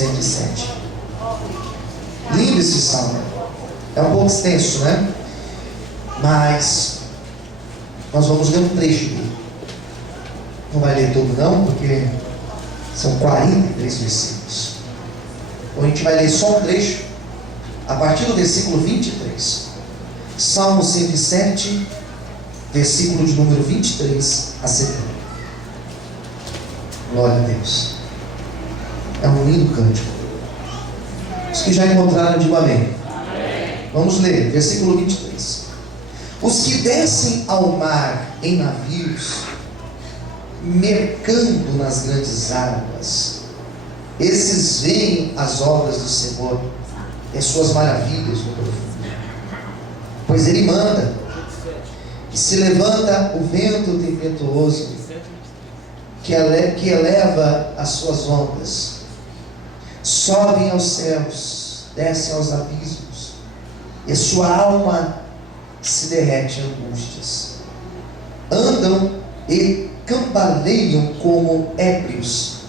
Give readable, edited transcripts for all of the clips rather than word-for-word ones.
107. Lindo esse salmo. É um pouco extenso, né? Mas nós vamos ler um trecho dele. Não vai ler todo não, porque são 43 versículos. Então a gente vai ler só um trecho, a partir do versículo 23. Salmo 107, versículo de número 23 a 70. Glória a Deus. É um lindo cântico. Os que já encontraram, digam amém. Vamos ler, versículo 23. Os que descem ao mar em navios, mercando nas grandes águas, esses veem as obras do Senhor e as suas maravilhas no profundo. Pois Ele manda, e se levanta o vento tempestuoso, que eleva as suas ondas. Sobem aos céus, descem aos abismos, e sua alma se derrete em angústias. Andam e cambaleiam como ébrios,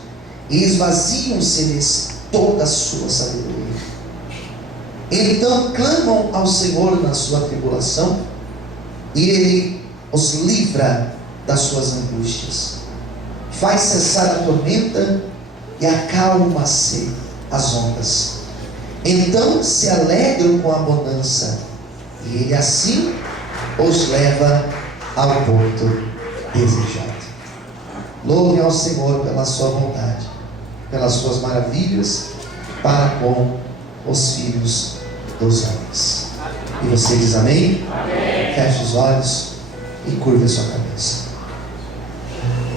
e esvaziam-se-lhes toda a sua sabedoria. Então clamam ao Senhor na sua tribulação, e Ele os livra das suas angústias. Faz cessar a tormenta e acalma-se as ondas. Então se alegram com a bonança, e Ele assim os leva ao porto desejado. Louve ao Senhor pela sua bondade, pelas suas maravilhas para com os filhos dos homens. E você diz amém? Amém. Feche os olhos e curve a sua cabeça.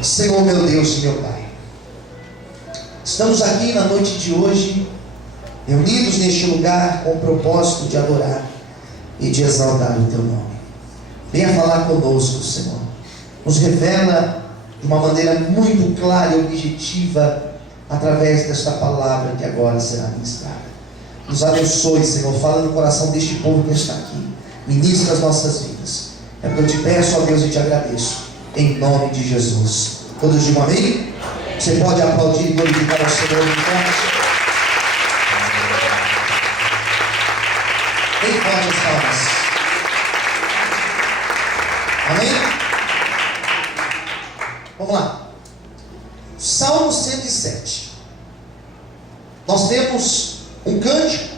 Senhor meu Deus e meu Pai, estamos aqui na noite de hoje, reunidos neste lugar com o propósito de adorar e de exaltar o Teu nome. Venha falar conosco, Senhor. Nos revela de uma maneira muito clara e objetiva através desta palavra que agora será ministrada. Nos abençoe, Senhor. Fala no coração deste povo que está aqui. Ministra as nossas vidas. É o que eu te peço, ó Deus, e te agradeço. Em nome de Jesus. Todos digam amém? Você pode aplaudir e glorificar ao Senhor em nome. Bem forte as palmas. Amém? Vamos lá. Salmo 107. Nós temos um cântico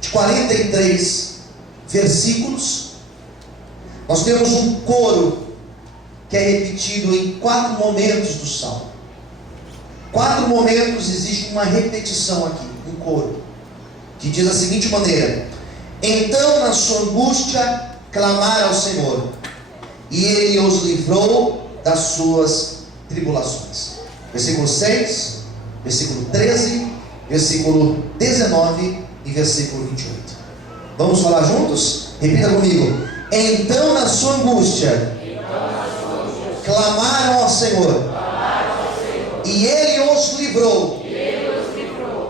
de 43 versículos. Nós temos um coro que é repetido em 4 momentos do salmo. 4 momentos existe uma repetição aqui, um coro, que diz da seguinte maneira: então na sua angústia clamaram ao Senhor, e Ele os livrou das suas tribulações. Versículo 6, versículo 13, versículo 19 e versículo 28. Vamos falar juntos? Repita comigo. Então na sua angústia clamaram ao Senhor, e Ele os livrou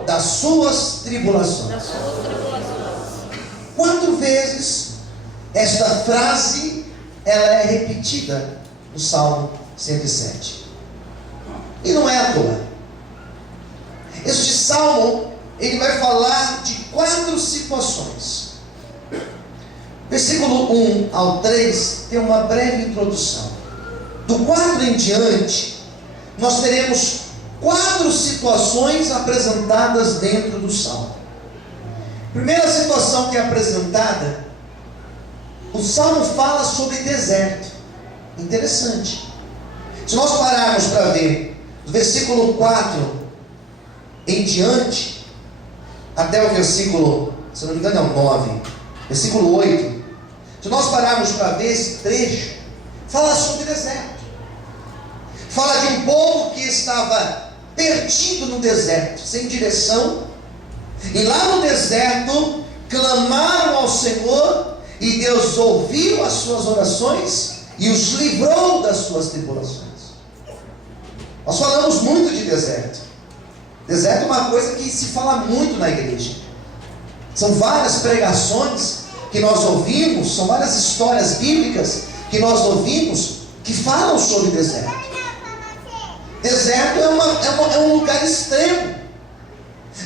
das suas tribulações. Quantas vezes esta frase ela é repetida no Salmo 107? E não é à toa. Este salmo, ele vai falar de 4 situações. Versículo 1 ao 3 tem uma breve introdução. Do 4 em diante, nós teremos 4 situações apresentadas dentro do salmo. Primeira situação que é apresentada, o salmo fala sobre deserto. Interessante. Se nós pararmos para ver do versículo 4 em diante, até o versículo, se não me engano é o 9, versículo 8, se nós pararmos para ver esse trecho, fala sobre deserto. Fala de um povo que estava perdido no deserto, sem direção, e lá no deserto clamaram ao Senhor, e Deus ouviu as suas orações e os livrou das suas tribulações. Nós falamos muito de deserto. Deserto é uma coisa que se fala muito na igreja. São várias pregações que nós ouvimos, são várias histórias bíblicas que nós ouvimos que falam sobre deserto. Deserto é um lugar extremo.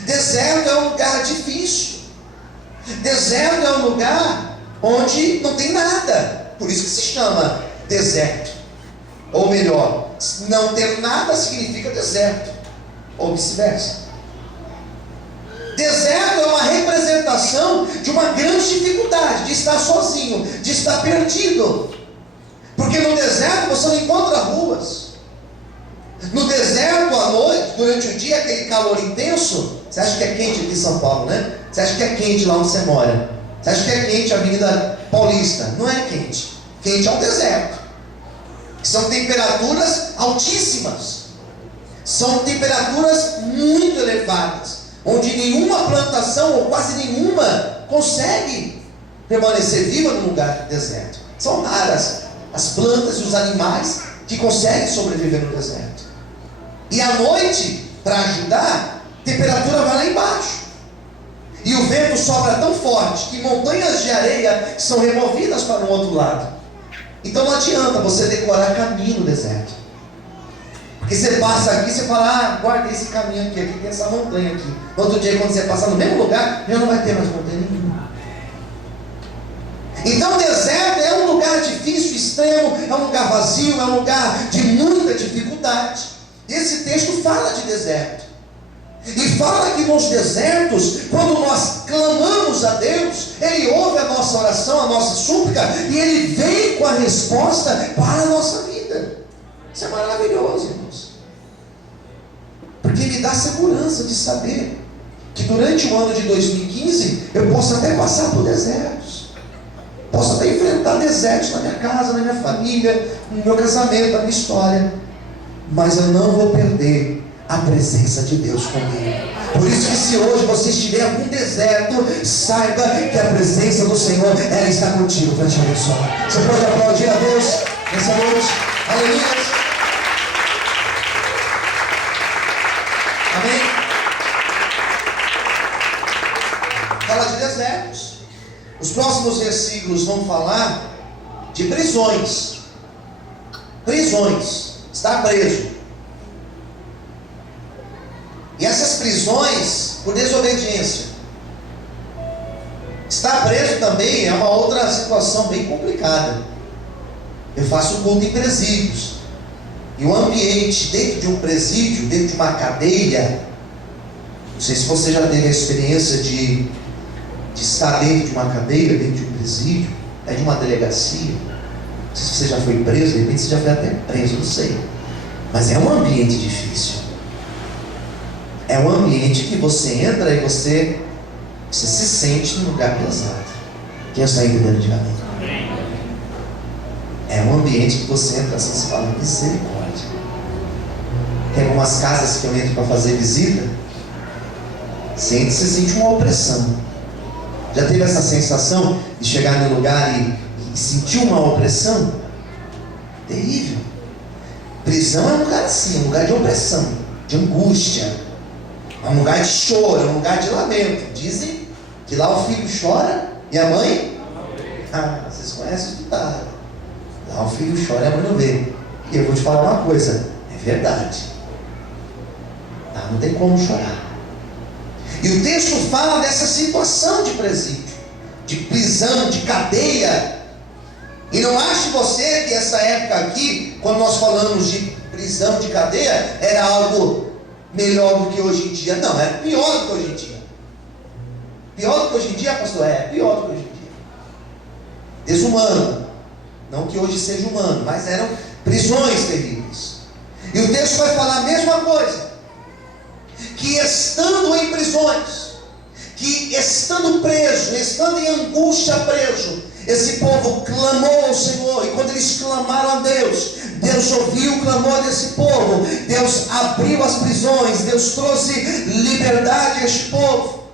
Deserto é um lugar difícil. Deserto é um lugar onde não tem nada. Por isso que se chama deserto. Ou melhor, não ter nada significa deserto. Ou vice-versa. Deserto é uma representação de uma grande dificuldade, de estar sozinho, de estar perdido. Porque no deserto você não encontra ruas. No deserto, à noite, durante o dia, aquele calor intenso. Você acha que é quente aqui em São Paulo, né? Você acha que é quente lá onde você mora? Você acha que é quente a Avenida Paulista? Não é quente. Quente é um deserto. São temperaturas altíssimas. São temperaturas muito elevadas, onde nenhuma plantação, ou quase nenhuma, consegue permanecer viva no lugar do deserto. São raras as plantas e os animais que conseguem sobreviver no deserto. E à noite, para ajudar, a temperatura vai lá embaixo. E o vento sopra tão forte que montanhas de areia são removidas para o outro lado. Então não adianta você decorar caminho no deserto. Porque você passa aqui e você fala, guarda esse caminho aqui tem essa montanha aqui. No outro dia, quando você passar no mesmo lugar, já não vai ter mais montanha nenhuma. Então o deserto é um lugar difícil, extremo, é um lugar vazio, é um lugar de muita dificuldade. Esse texto fala de deserto. E fala que nos desertos, quando nós clamamos a Deus, Ele ouve a nossa oração, a nossa súplica, e Ele vem com a resposta para a nossa vida. Isso é maravilhoso, irmãos. Porque me dá segurança de saber que durante o ano de 2015, eu posso até passar por desertos. Posso até enfrentar desertos na minha casa, na minha família, no meu casamento, na minha história. Mas eu não vou perder a presença de Deus comigo. Por isso que se hoje você estiver em algum deserto, saiba que a presença do Senhor, ela está contigo para te abençoar. Você pode aplaudir a Deus nessa noite? Aleluia. Amém? Fala de desertos. Os próximos versículos vão falar de prisões. Prisões. Está preso. E essas prisões por desobediência. Estar preso também é uma outra situação bem complicada. Eu faço culto em presídios. E o ambiente dentro de um presídio, dentro de uma cadeia, não sei se você já teve a experiência de estar dentro de uma cadeia, dentro de um presídio, de uma delegacia. Não sei se você já foi preso, de repente você já foi até preso, não sei. Mas é um ambiente difícil. É um ambiente que você entra e você se sente num lugar pesado. Quem está entendendo de mim? É um ambiente que você entra assim e se fala, misericórdia. Tem algumas casas que eu entro para fazer visita, você sente uma opressão. Já teve essa sensação de chegar no lugar e sentir uma opressão? Terrível. Prisão é um lugar assim, um lugar de opressão, de angústia. É um lugar de choro, é um lugar de lamento. Dizem que lá o filho chora e a mãe? Vocês conhecem o ditado. Lá o filho chora e a mãe não vê. E eu vou te falar uma coisa, é verdade. Lá não tem como chorar. E o texto fala dessa situação de presídio, de prisão, de cadeia. E não ache você que essa época aqui, quando nós falamos de prisão, de cadeia, era algo melhor do que hoje em dia. Não, era pior do que hoje em dia. Pior do que hoje em dia, pastor? É pior do que hoje em dia. Desumano. Não que hoje seja humano, mas eram prisões terríveis. E o texto vai falar a mesma coisa. Que estando em prisões, que estando preso, estando em angústia preso, esse povo clamou ao Senhor. E quando eles clamaram a Deus, Deus ouviu o clamor desse povo. Deus abriu as prisões. Deus trouxe liberdade a este povo.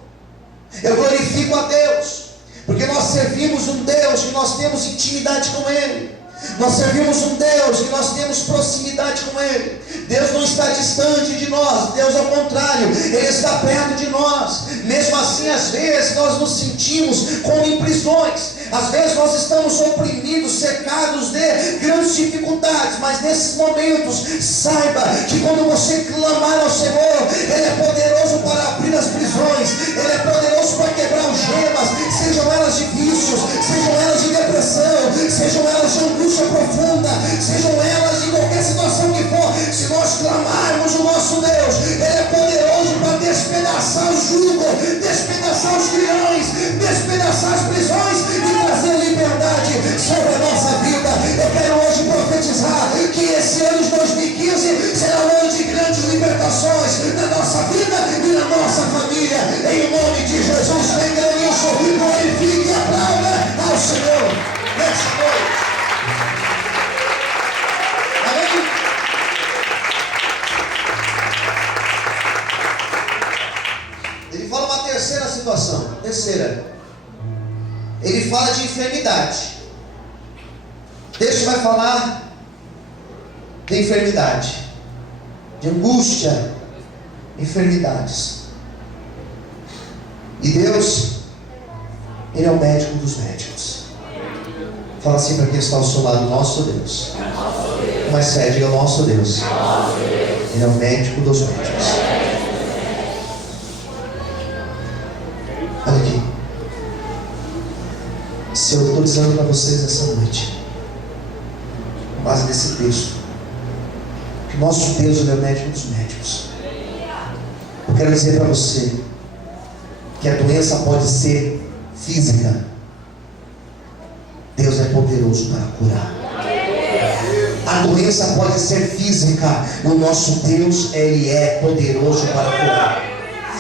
Eu glorifico a Deus, porque nós servimos um Deus que nós temos intimidade com Ele. Nós servimos um Deus que nós temos proximidade com Ele. Deus não está distante de nós. Deus, ao contrário, Ele está perto de nós. Mesmo assim, às vezes nós nos sentimos como em prisões. Às vezes nós estamos oprimidos, cercados de grandes dificuldades. Mas nesses momentos, saiba que quando você clamar ao Senhor, Ele é poderoso para abrir as prisões jugo, despedaçar os grilhões, despedaçar as prisões e trazer liberdade sobre a nossa vida. Eu quero hoje profetizar que esse ano de 2015 será um ano de grandes libertações na nossa vida e na nossa família. Em nome de Jesus, vem grande isso, glorifique e aplauda ao Senhor nessa noite. Amém? Ele fala uma terceira situação. Terceira, ele fala de enfermidade. O texto vai falar de enfermidade, de angústia, enfermidades. E Deus, Ele é o médico dos médicos. Fala assim para quem está ao seu lado: nosso Deus. Mas diga: nosso Deus. Ele é o médico dos médicos. Olha aqui. Se eu estou dizendo para vocês essa noite, com base nesse texto, que nosso Deus, Ele é o médico dos médicos, eu quero dizer para você que a doença pode ser física. Deus é poderoso para curar. A doença pode ser física. O nosso Deus, Ele é poderoso para curar.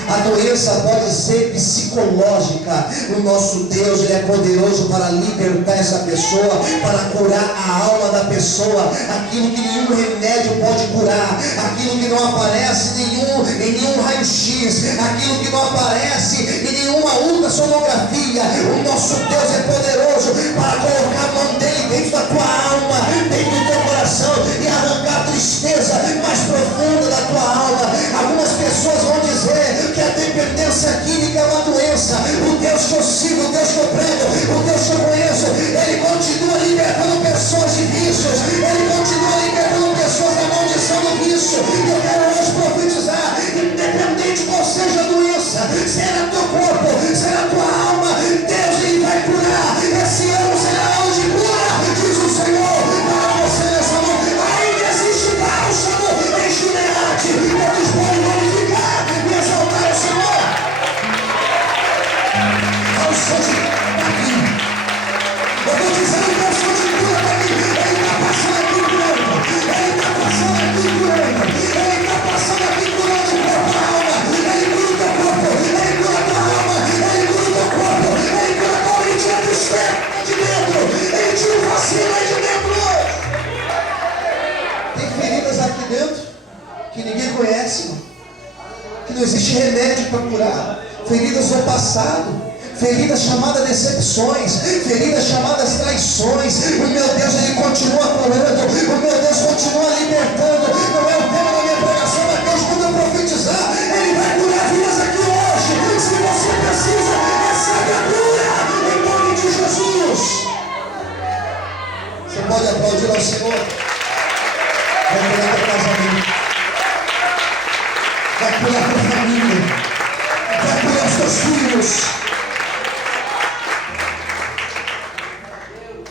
A doença pode ser psicológica. O nosso Deus, Ele é poderoso para libertar essa pessoa, para curar a alma da pessoa. Aquilo que nenhum remédio pode curar, aquilo que não aparece em nenhum raio-x, aquilo que não aparece em nenhuma ultrassonografia. O nosso Deus é poderoso para colocar a mão dele dentro da tua alma, dentro do teu coração, e arrancar a tristeza mais profunda da tua alma. Algumas pessoas vão dizer que a dependência química é uma doença. O Deus que eu sigo, o Deus que eu prego, o Deus que eu conheço, Ele continua libertando pessoas de vícios, Ele continua libertando pessoas da maldição do vício. Eu quero hoje profetizar, independente qual seja a doença, será teu corpo, será tua alma, Deus, Ele vai curar. Esse ano será ano de cura, diz o Senhor para você nessa noite. Ainda existe bálsamo em Gileade. Todos podem glorificar e exaltar o Senhor. Ao som de aqui, eu estou dizendo que o som de cura está aqui. Ele está passando aqui curando, Ele está passando aqui curando, Ele está passando aqui curando o corpo, a alma. Ele cura o teu corpo, Ele cura a tua alma, Ele cura o teu corpo, Ele cura a tua mente, a tristeza de dentro, Ele tira o vacilo aí de dentro. Tem feridas aqui dentro que ninguém conhece, mano, que não existe remédio para curar. Feridas do passado, feridas chamadas decepções, feridas chamadas traições. O meu Deus, Ele continua curando, o meu Deus continua libertando. Não é o tema da minha pregação, mas Deus, quando eu profetizar, Ele vai curar vidas aqui hoje. Se você precisa, recebe a cura em nome de Jesus. Você pode aplaudir ao Senhor? Vai curar teu casamento, vai curar tua família, vai curar os teus filhos.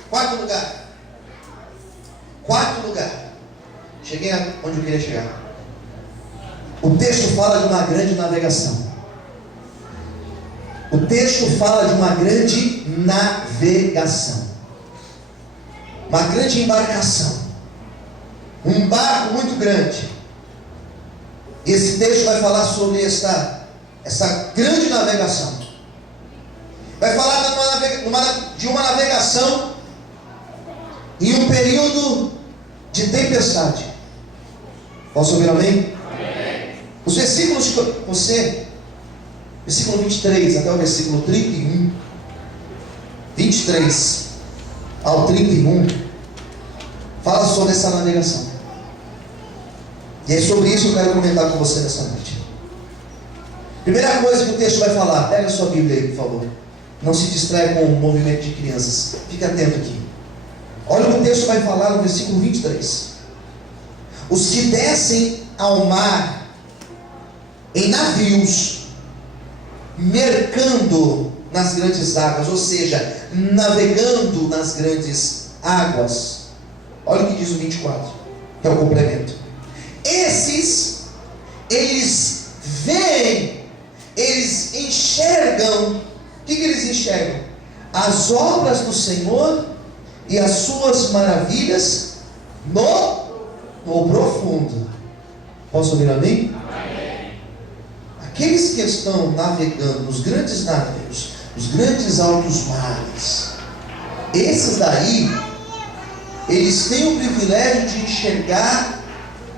Quarto lugar. Cheguei onde eu queria chegar. O texto fala de uma grande navegação. O texto fala de uma grande navegação, uma grande embarcação, um barco muito grande. Esse texto vai falar sobre essa grande navegação. Vai falar de uma navegação em um período de tempestade. Posso ouvir amém? Amém. Os versículos que você, versículo 23 até o versículo 31, 23 ao 31, fala sobre essa navegação. E é sobre isso que eu quero comentar com você nessa noite. Primeira coisa que o texto vai falar, pega a sua Bíblia aí, por favor. Não se distraia com o movimento de crianças. Fique atento aqui. Olha o que o texto vai falar no versículo 23. Os que descem ao mar em navios, mercando nas grandes águas, ou seja, navegando nas grandes águas. Olha o que diz o 24, que é o complemento. Esses, eles veem, eles navegam, o que eles enxergam? As obras do Senhor e as suas maravilhas no profundo. Posso ouvir amém? Amém? Aqueles que estão navegando nos grandes navios, nos grandes altos mares, esses daí, eles têm o privilégio de enxergar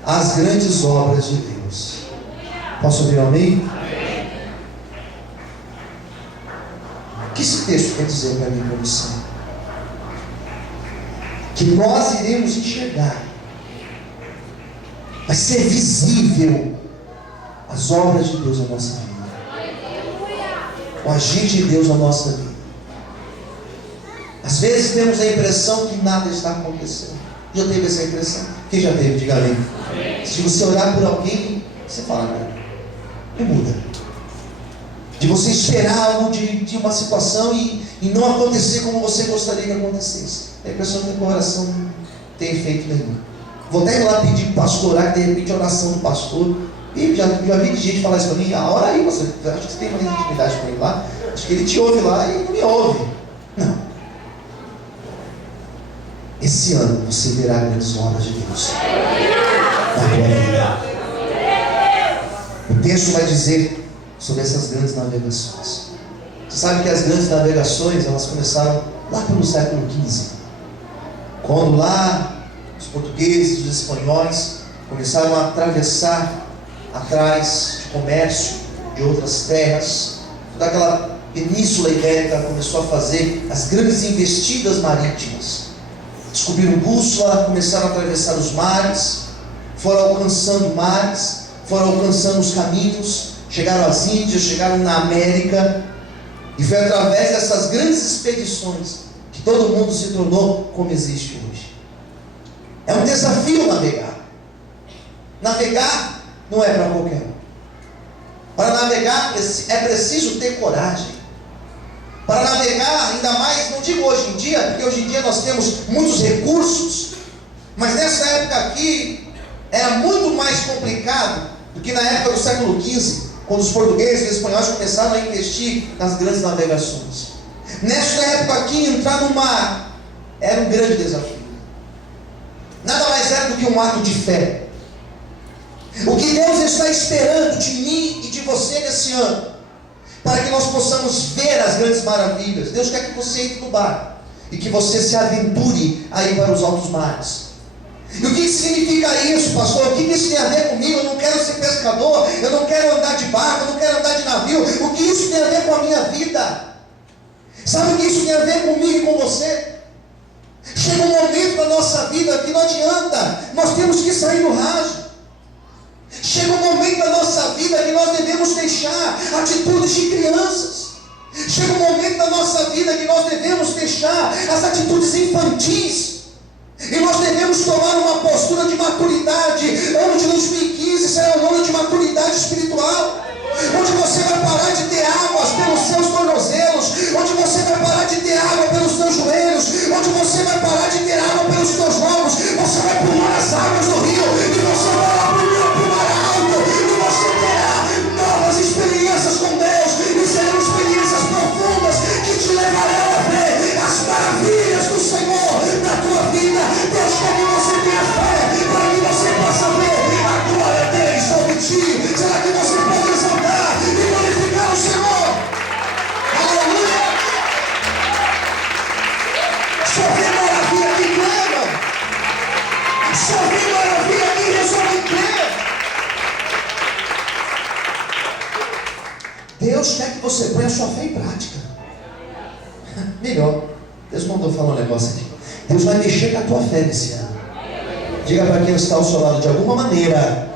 as grandes obras de Deus. Posso ouvir amém? Amém? O que esse texto quer dizer para mim e para você? Que nós iremos enxergar, vai ser visível as obras de Deus na nossa vida, o agir de Deus na nossa vida. Às vezes temos a impressão que nada está acontecendo. Já teve essa impressão? Quem já teve? Diga amém. Se você orar por alguém, você fala, não muda. De você esperar algo de uma situação e não acontecer como você gostaria que acontecesse. A impressão que a oração não tem efeito nenhum. Vou até ir lá pedir para o pastor orar, de repente a oração do pastor. E já vi gente falar isso para mim, ora aí, você acha que você tem mais intimidade com ele lá? Acho que ele te ouve lá e não me ouve. Não. Esse ano você verá grandes obras de Deus na tua vida. O texto vai dizer sobre essas grandes navegações. Você sabe que as grandes navegações, elas começaram lá pelo século XV, quando lá os portugueses, os espanhóis começaram a atravessar atrás de comércio de outras terras. Toda aquela península ibérica começou a fazer as grandes investidas marítimas. Descobriram bússola, começaram a atravessar os mares, foram alcançando mares, foram alcançando os caminhos, chegaram às Índias, chegaram na América, e foi através dessas grandes expedições que todo mundo se tornou como existe hoje. É um desafio navegar. Navegar não é para qualquer um. Para navegar é preciso ter coragem. Para navegar, ainda mais, não digo hoje em dia, porque hoje em dia nós temos muitos recursos, mas nessa época aqui era muito mais complicado do que na época do século XV, quando os portugueses e os espanhóis começaram a investir nas grandes navegações. Nessa época aqui, entrar no mar era um grande desafio. Nada mais era do que um ato de fé. O que Deus está esperando de mim e de você nesse ano, para que nós possamos ver as grandes maravilhas. Deus quer que você entre no barco e que você se aventure a ir para os altos mares. E o que significa isso, pastor? O que isso tem a ver comigo? Eu não quero ser pescador, eu não quero andar de barco, eu não quero andar de navio. O que isso tem a ver com a minha vida? Sabe o que isso tem a ver comigo e com você? Chega um momento na nossa vida que não adianta, nós temos que sair do raso. Chega um momento da nossa vida que nós devemos deixar atitudes de crianças. Chega um momento da nossa vida que nós devemos deixar as atitudes infantis. E nós devemos tomar uma postura de maturidade. O ano de 2015 será um ano de maturidade espiritual, onde você vai parar de ter águas pelos seus tornozelos, onde você vai parar de ter água pelos seus joelhos, onde você vai parar de ter água pelos teus lombos. Você vai pular as águas do rio e você vai lá para o mar alto, e você terá novas experiências com Deus, e serão experiências profundas que te levarão a ver as maravilhas do Senhor na tua vida. Deus quer que você tenha fé para que você possa ver a glória dele sobre ti. Será que você pode exaltar e glorificar o Senhor? Aleluia! Só vem maravilha que crê, só vem maravilha que resolve crer. Deus quer que você ponha a sua fé em prática. Melhor, Deus mandou falar um negócio aqui. Deus vai mexer com a tua fé nesse ano. Diga para quem está ao seu lado, de alguma maneira,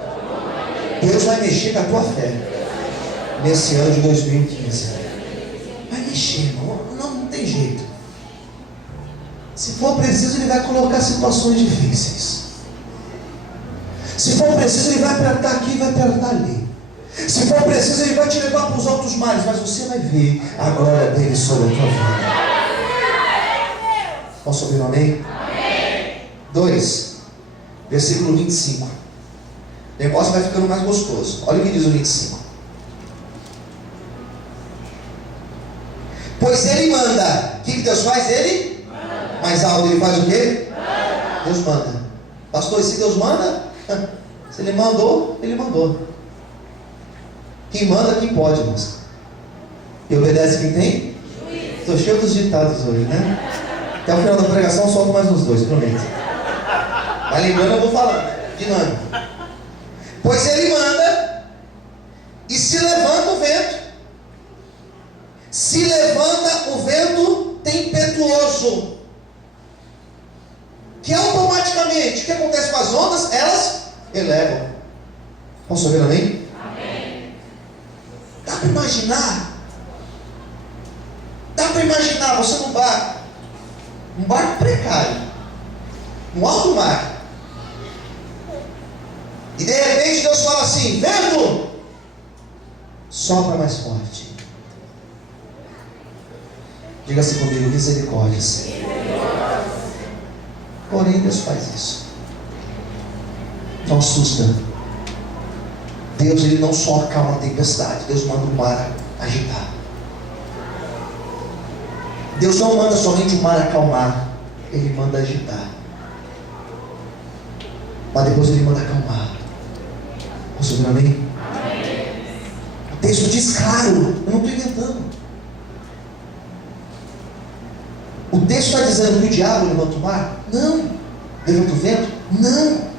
Deus vai mexer com a tua fé nesse ano de 2015. Vai mexer, irmão. Não tem jeito. Se for preciso, Ele vai colocar situações difíceis. Se for preciso, Ele vai apertar aqui e vai apertar ali. Se for preciso, Ele vai te levar para os altos mares, mas você vai ver a glória dele sobre a tua vida. Posso ouvir um amém? Amém. 2, versículo 25. O negócio vai ficando mais gostoso. Olha o que diz o 25. Pois ele manda. O que Deus faz? Ele? Manda. Mais alto, ele faz o quê? Manda. Deus manda. Pastor, e se Deus manda? Se ele mandou, ele mandou. Quem manda, quem pode, irmãos. E obedece quem tem? Estou cheio dos ditados hoje, né? Até o final da pregação, solto mais uns dois, prometo. Mas lembrando, eu vou falando. Dinâmico. Pois ele manda, e se levanta o vento. Se levanta o vento tempestuoso, que automaticamente, o que acontece com as ondas? Elas elevam. Posso ouvir amém? Amém. Dá para imaginar? Dá para imaginar você num barco, um barco precário, no alto mar, e de repente Deus fala assim: vento, sopra mais forte. Diga-se comigo, misericórdias. Porém Deus faz isso. Não assusta. Deus, ele não só acalma a tempestade, Deus manda o mar agitar. Deus não manda somente o mar acalmar, ele manda agitar. Mas depois ele manda acalmar. Posso ouvir amém? O texto diz claro, eu não estou inventando. O texto está dizendo que o diabo levanta o mar? Não. Levanta o vento? Não.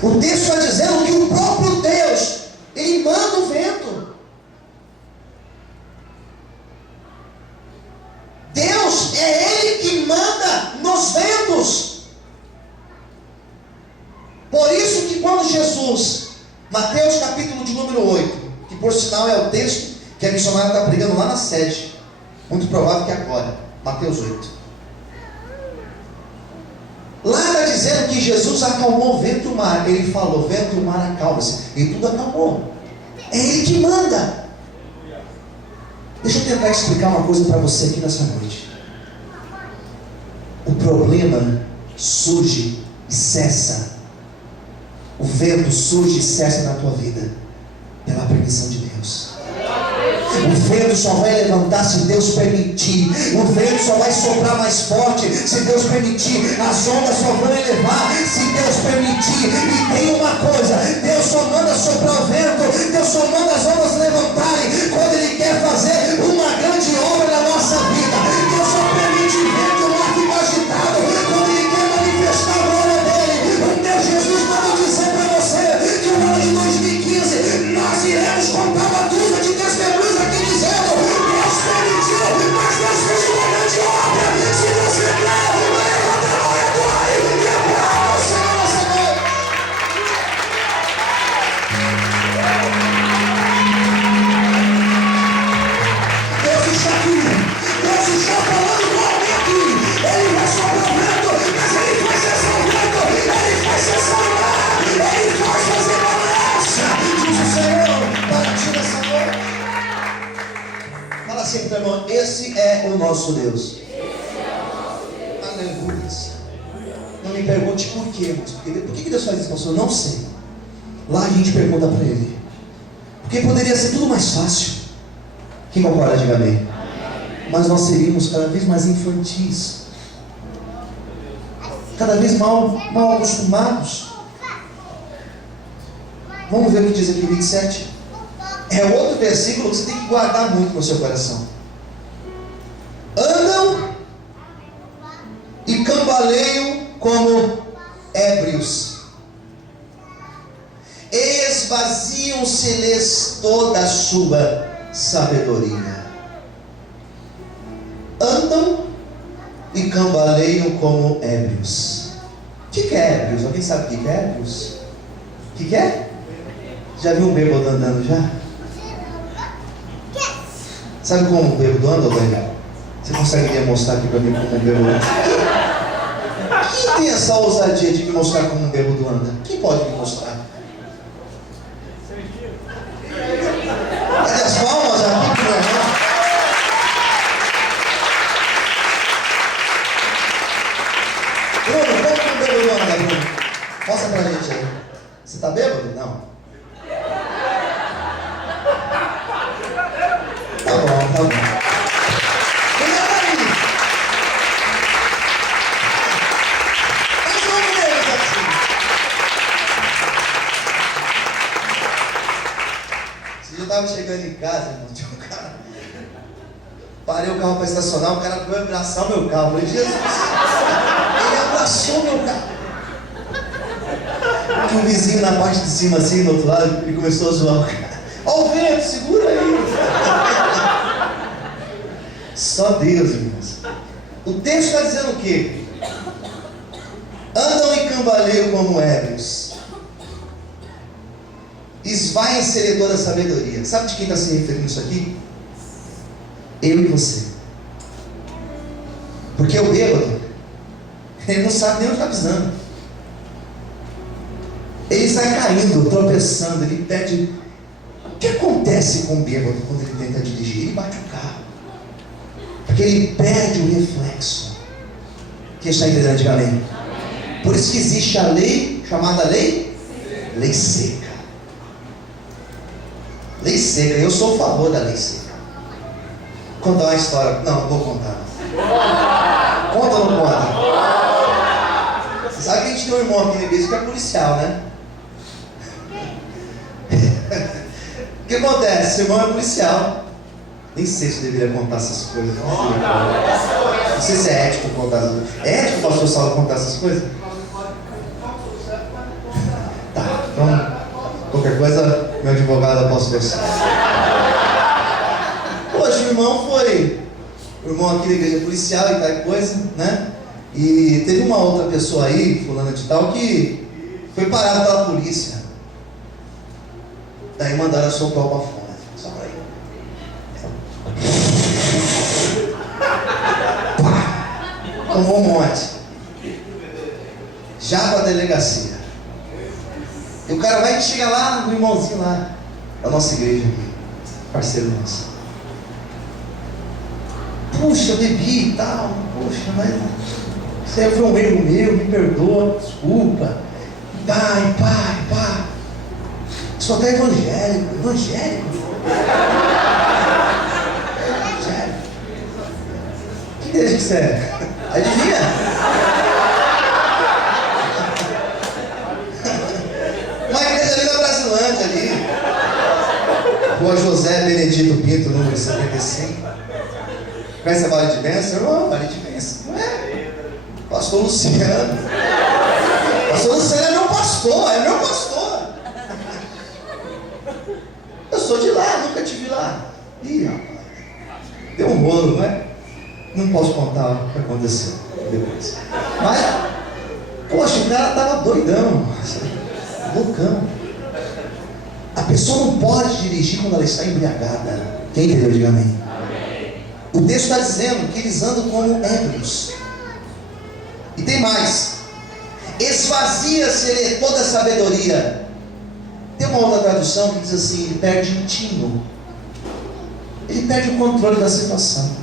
O texto está dizendo que o próprio Deus, ele manda o vento. Deus é ele que manda nos ventos. Por isso que quando Jesus, Mateus capítulo de número 8, que por sinal é o texto que a missionária está pregando lá na sede, muito provável que agora, Mateus 8. Lá está dizendo que Jesus acalmou o vento e o mar. Ele falou: vento e o mar acalma-se. E tudo acalmou. É ele que manda. Deixa eu tentar explicar uma coisa para você aqui nessa noite. O problema surge e cessa. O vento surge e cessa na tua vida pela permissão de Deus. O vento só vai levantar se Deus permitir. O vento só vai soprar mais forte se Deus permitir. As ondas só vão elevar se Deus permitir. E tem uma coisa: Deus só manda soprar o vento, Deus só manda as ondas levantarem quando Ele quer fazer uma grande obra na nossa vida. Deus só permite o vento e o mar ficar agitado quando Ele quer manifestar a glória dEle. O Deus Jesus manda dizer para você que no ano de 2015 nós iremos contar uma dúzia de testemunhos aqui dizendo: Deus permitiu, mas Deus fez uma grande obra. Se você crê, levanta a mão e adore e aplauda o Senhor nessa noite. Deus está aqui, Deus está falando com alguém aqui. Ele vai soprar o vento, mas Ele faz cessar o vento, Ele faz cessar o mar, Ele faz fazer balança. Diz o Senhor para ti nessa noite. Fala assim para o irmão: esse é o nosso Deus. Aleluia. Não me pergunte por quê, mas por que Deus faz isso, pastor? Eu não sei. Lá a gente pergunta para Ele. Porque poderia ser tudo mais fácil. Quem concorda, diga amém. Mas nós seríamos cada vez mais infantis, cada vez mal acostumados. Vamos ver o que diz aqui 27. É outro versículo que você tem que guardar muito no seu coração. Andam e cambaleiam como ébrios, esvaziam-se-lhes toda a sua sabedoria. Andam e cambaleiam como ébrios. O que é ébrios? Alguém sabe o que é ébrios? O que é? Já viu um bêbado andando já? Sabe como um bêbado anda, velho? Você consegue demonstrar aqui para mim como um bêbado anda? Quem tem essa ousadia de me mostrar como um bêbado anda? Quem pode me mostrar? Cadê as palmas aqui pro meu irmão? Bruno, como que um bêbado anda, Bruno? Mostra pra gente aí. Você tá bêbado? Não. Tá bom. estava chegando em casa, irmão, tinha um cara. Parei o carro para estacionar, o cara foi abraçar o meu carro. Eu falei, Jesus, ele abraçou o meu carro. Tinha um vizinho na parte de cima, assim, do outro lado, ele começou a zoar o cara. Ó o vento, segura aí. Só Deus, irmãos. O texto está dizendo o quê? Andam e cambaleiam como ébrios, esvaem ser toda a sabedoria. Sabe de quem está se referindo isso aqui? Eu e você. Porque o bêbado, ele não sabe nem onde está pisando. Ele sai caindo, tropeçando, ele perde. O que acontece com o bêbado quando ele tenta dirigir? Ele bate o carro. Porque ele perde o reflexo. Quem está entendendo? Diga amém. Por isso que existe a lei, chamada lei seca. Lei seca, eu sou a favor da lei seca. Vou contar uma história. Não vou contar. Conta ou não conta? Você sabe que a gente tem um irmão aqui na igreja que é policial, né? O que acontece? Seu irmão é policial. Nem sei se eu deveria contar essas coisas. Não sei se é ético contar essas coisas. É ético o pastor Saulo contar essas coisas? Tá, então qualquer coisa, meu advogado posso ver. Hoje o irmão foi. O irmão aqui da igreja policial e tal coisa, né? E teve uma outra pessoa aí, fulana de tal, que foi parada pela polícia. Daí mandaram soltar o bafão, né? Só pra ir. Tomou um monte. Já para a delegacia. E o cara vai chegar lá no irmãozinho lá da nossa igreja aqui, parceiro nosso. Puxa, eu bebi e tal. Puxa, mas isso aí foi um erro meu, me perdoa, desculpa. Pai. Sou até evangélico. Que igreja que você é? Adivinha? Uma igreja ali na Brasilândia ali. Rua José Benedito Pinto, número 75. Conhece a Vale de Bênção? Irmão, Vale de Bênção. Não é? Pastor Luciano. Pastor Luciano é meu pastor, Eu sou de lá, nunca te vi lá. Ih, rapaz. Deu um rolo, não é? Não posso contar o que aconteceu depois. Mas, poxa, o cara estava doidão, loucão. A pessoa não pode dirigir quando ela está embriagada. Quem entendeu? Diga amém. O texto está dizendo que eles andam como ébrios. E tem mais. Esvazia-se toda a sabedoria. Tem uma outra tradução que diz assim: ele perde o tino. Ele perde o controle da situação.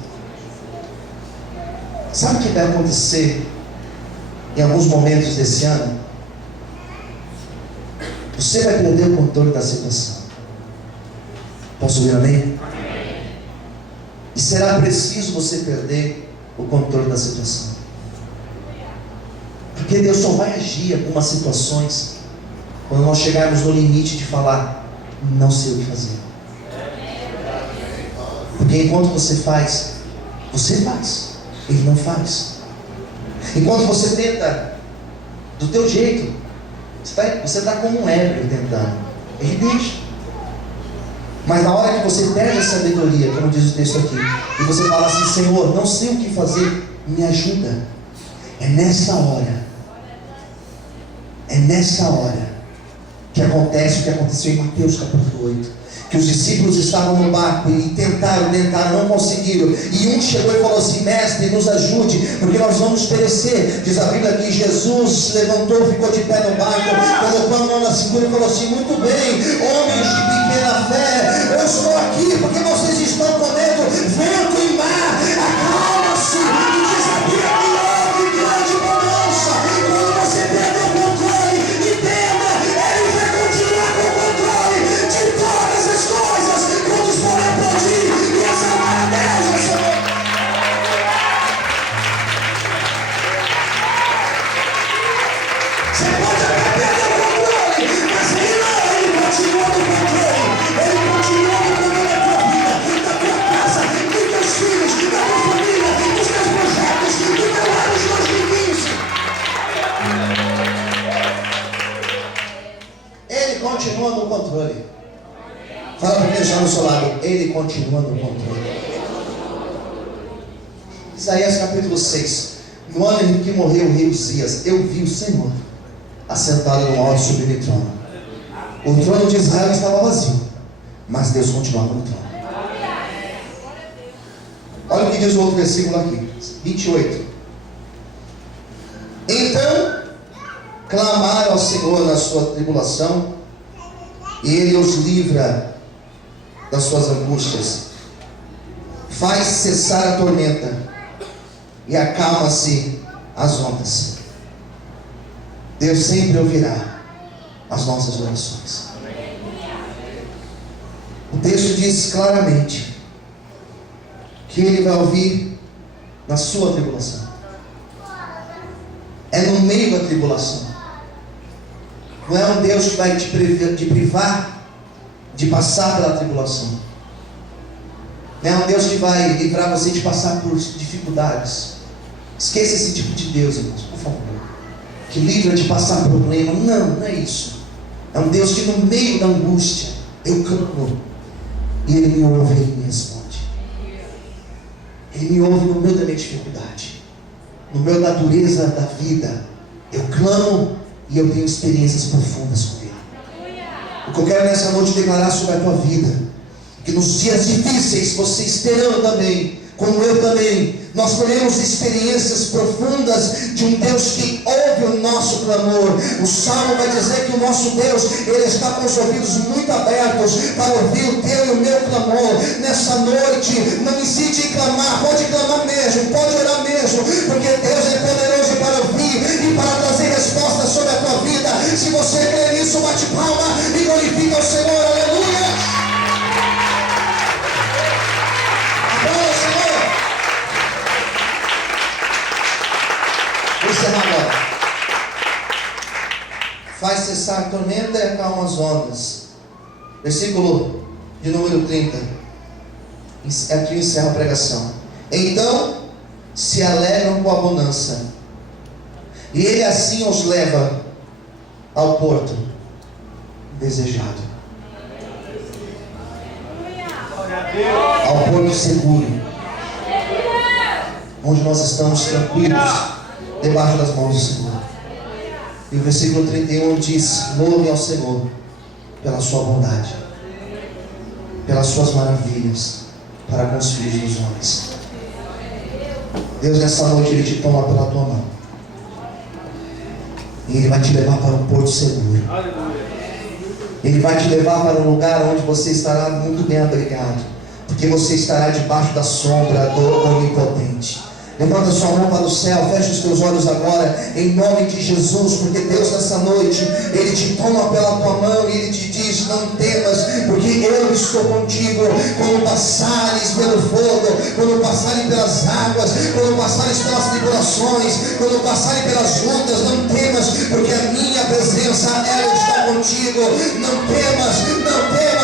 Sabe o que vai acontecer em alguns momentos desse ano? Você vai perder o controle da situação. Posso ouvir amém? E será preciso você perder o controle da situação. Porque Deus só vai agir em algumas situações quando nós chegarmos no limite de falar, não sei o que fazer. Porque enquanto você faz, Ele não faz. Enquanto você tenta do teu jeito, você está como um ébrio tentando. Ele deixa. Mas na hora que você perde a sabedoria, como diz o texto aqui, e você fala assim: Senhor, não sei o que fazer, me ajuda. É nessa hora que acontece o que aconteceu em Mateus capítulo 8. Que os discípulos estavam no barco e tentaram, não conseguiram. E um chegou e falou assim: Mestre, nos ajude, porque nós vamos perecer. Diz a Bíblia que Jesus se levantou, ficou de pé no barco, colocou a mão na cintura e falou assim: muito bem, homens de pequena fé, eu estou aqui porque vocês estão com medo. Vento e mar, acalma-se. E diz a Bíblia que houve grande bonança. Quando você perde o controle, entenda, Ele vai continuar com o controle de todas as coisas. Quantos podem aplaudir e exaltar a Deus, Senhor? Você pode até perder o controle, mas Ele continua no controle. Ele continua no lado, Ele continua no controle. Isaías capítulo 6. No ano em que morreu o rei Uzias, eu vi o Senhor assentado no alto sublime trono. O trono de Israel estava vazio, mas Deus continuava no trono. Olha o que diz o outro versículo aqui, 28. Então clamaram ao Senhor na sua tribulação, e Ele os livra das suas angústias, faz cessar a tormenta e acalma-se as ondas. Deus sempre ouvirá as nossas orações. O texto diz claramente que Ele vai ouvir na sua tribulação. É no meio da tribulação. Não é um Deus que vai te privar de passar pela tribulação. Não é um Deus que vai livrar você de passar por dificuldades. Esqueça esse tipo de Deus, irmãos, por favor. Que livra de passar problema. Não é isso. É um Deus que no meio da angústia eu clamo, e Ele me ouve e Ele me responde. Ele me ouve no meio da minha dificuldade, no meio da dureza da vida. Eu clamo e eu tenho experiências profundas com Ele. O que eu quero nessa noite declarar sobre a tua vida, que nos dias difíceis, você esperando também, como eu também, nós teremos experiências profundas de um Deus que ouve o nosso clamor. O Salmo vai dizer que o nosso Deus, Ele está com os ouvidos muito abertos para ouvir o teu e o meu clamor. Nessa noite, não hesite em clamar, pode clamar mesmo, pode orar mesmo, porque Deus é poderoso para ouvir e para trazer respostas sobre a tua vida. Se você crê nisso, bate palma e glorifica o Senhor. Aleluia! Agora, faz cessar a tormenta e acalma as ondas. Versículo de número 30. Aqui encerra a pregação. Então se alegram com a bonança, e Ele assim os leva ao porto desejado, ao porto seguro, onde nós estamos tranquilos debaixo das mãos do Senhor. E o versículo 31 diz: louve ao Senhor pela sua bondade, pelas suas maravilhas para com os filhos dos homens. Deus, nessa noite Ele te toma pela tua mão e Ele vai te levar para um porto seguro. Ele vai te levar para um lugar onde você estará muito bem abrigado, porque você estará debaixo da sombra do Onipotente. Levanta sua mão para o céu, fecha os teus olhos agora, em nome de Jesus, porque Deus nessa noite, Ele te toma pela tua mão e Ele te diz: não temas, porque eu estou contigo. Quando passares pelo fogo, quando passares pelas águas, quando passares pelas tribulações, quando passares pelas lutas, não temas, porque a minha presença, ela está contigo. Não temas, não temas.